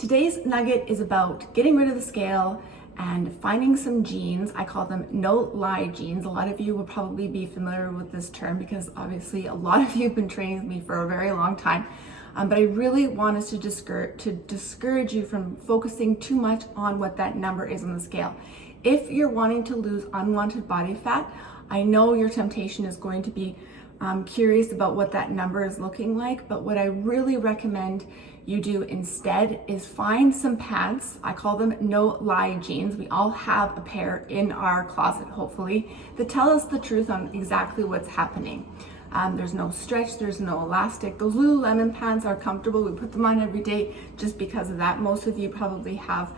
Today's nugget is about getting rid of the scale and finding some genes. I call them no-lie genes. A lot of you will probably be familiar with this term because obviously a lot of you have been training with me for a very long time. But I really want us to discourage you from focusing too much on what that number is on the scale. If you're wanting to lose unwanted body fat, I know your temptation is going to be curious about what that number is looking like, but what I really recommend you do instead is find some pants. I call them no-lie jeans. We all have a pair in our closet, hopefully, that tell us the truth on exactly what's happening. There's no stretch, there's no elastic. Those Lululemon pants are comfortable. We put them on every day just because of that. Most of you probably have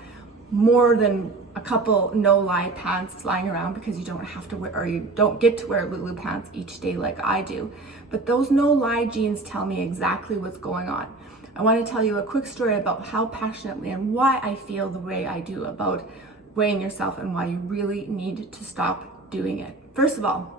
more than a couple no-lie pants lying around because you don't have to wear, or you don't get to wear Lulu pants each day like I do. But those no-lie jeans tell me exactly what's going on. I want to tell you a quick story about how passionately and why I feel the way I do about weighing yourself and why you really need to stop doing it. First of all,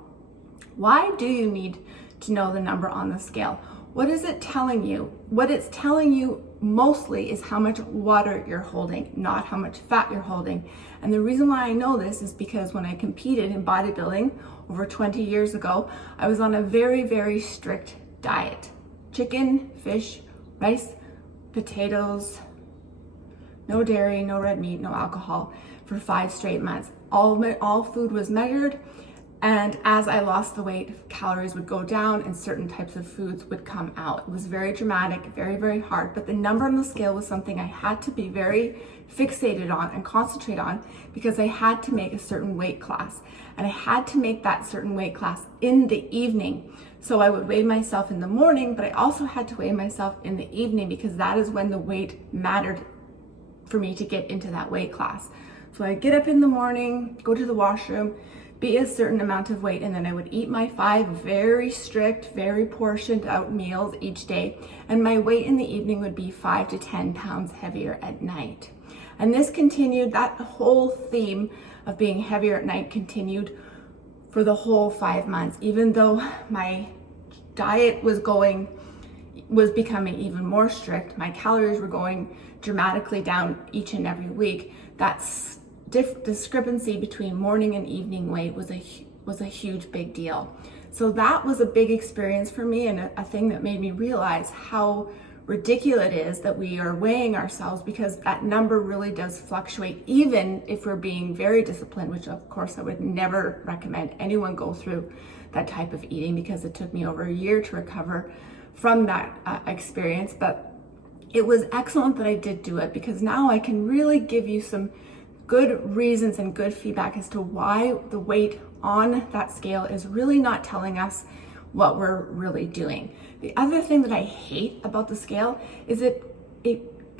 why do you need to know the number on the scale? What is it telling you? What it's telling you mostly is how much water you're holding, not how much fat you're holding. And the reason why I know this is because when I competed in bodybuilding over 20 years ago, I was on a very, very strict diet. Chicken, fish, rice, potatoes, no dairy, no red meat, no alcohol for 5 straight months. All food was measured. And as I lost the weight, calories would go down and certain types of foods would come out. It was very dramatic, very, very hard. But the number on the scale was something I had to be very fixated on and concentrate on because I had to make a certain weight class. And I had to make that certain weight class in the evening. So I would weigh myself in the morning, but I also had to weigh myself in the evening because that is when the weight mattered for me to get into that weight class. So I'd get up in the morning, go to the washroom, be a certain amount of weight, and then I would eat my 5 very strict, very portioned out meals each day, and my weight in the evening would be 5 to 10 pounds heavier at night. And this continued, that whole theme of being heavier at night continued for the whole 5 months, even though my diet was becoming even more strict. My calories were going dramatically down each and every week. That's discrepancy between morning and evening weight was a huge big deal. So that was a big experience for me and a thing that made me realize how ridiculous it is that we are weighing ourselves because that number really does fluctuate even if we're being very disciplined, which of course I would never recommend anyone go through that type of eating because it took me over a year to recover from that experience. But it was excellent that I did do it because now I can really give you some good reasons and good feedback as to why the weight on that scale is really not telling us what we're really doing. The other thing that I hate about the scale is it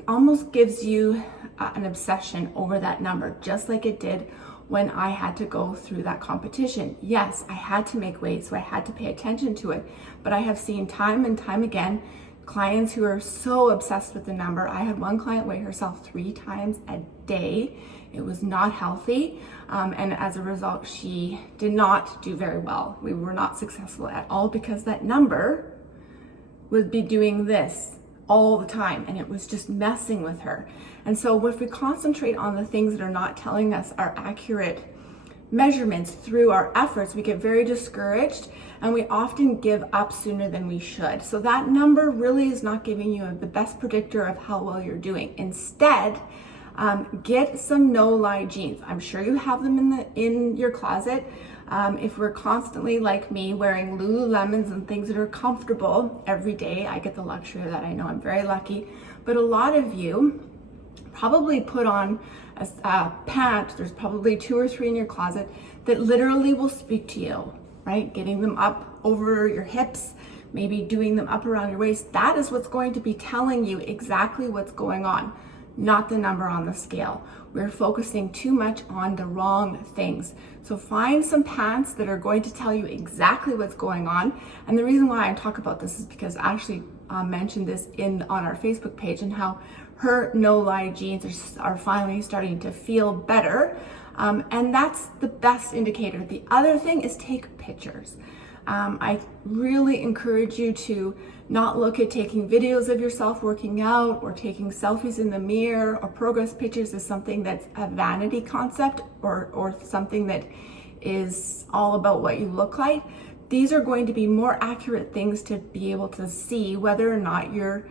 almost gives you an obsession over that number, just like it did when I had to go through that competition. Yes, I had to make weight, so I had to pay attention to it, but I have seen time and time again clients who are so obsessed with the number. I had one client weigh herself 3 times a day. It was not healthy, and as a result, she did not do very well. We were not successful at all because that number would be doing this all the time, and it was just messing with her. And so if we concentrate on the things that are not telling us our accurate measurements through our efforts, we get very discouraged and we often give up sooner than we should. So that number really is not giving you the best predictor of how well you're doing. Instead, get some no-lie jeans. I'm sure you have them in your closet. If we're constantly, like me, wearing Lululemons and things that are comfortable every day, I get the luxury of that. I know I'm very lucky. But a lot of you probably put on a pant, there's probably 2 or 3 in your closet that literally will speak to you, right? Getting them up over your hips, maybe doing them up around your waist. That is what's going to be telling you exactly what's going on, not the number on the scale. We're focusing too much on the wrong things. So find some pants that are going to tell you exactly what's going on. And the reason why I talk about this is because Ashley mentioned this on our Facebook page and how her no-lie jeans are finally starting to feel better. And that's the best indicator. The other thing is take pictures. I really encourage you to not look at taking videos of yourself working out or taking selfies in the mirror or progress pictures as something that's a vanity concept or something that is all about what you look like. These are going to be more accurate things to be able to see whether or not you're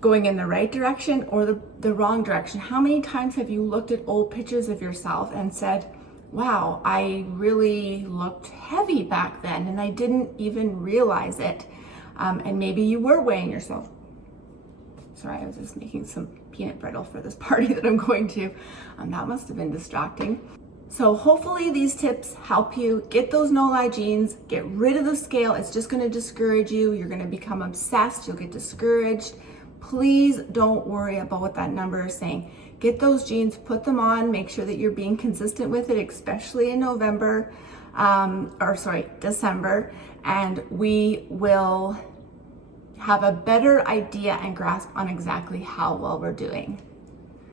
going in the right direction or the wrong direction. How many times have you looked at old pictures of yourself and said, wow, I really looked heavy back then and I didn't even realize it. And maybe you were weighing yourself. Sorry, I was just making some peanut brittle for this party that I'm going to. That must have been distracting. So hopefully these tips help you get those no-lie jeans, get rid of the scale. It's just gonna discourage you. You're gonna become obsessed, you'll get discouraged. Please don't worry about what that number is saying. Get those jeans, put them on, make sure that you're being consistent with it, especially in December, and we will have a better idea and grasp on exactly how well we're doing.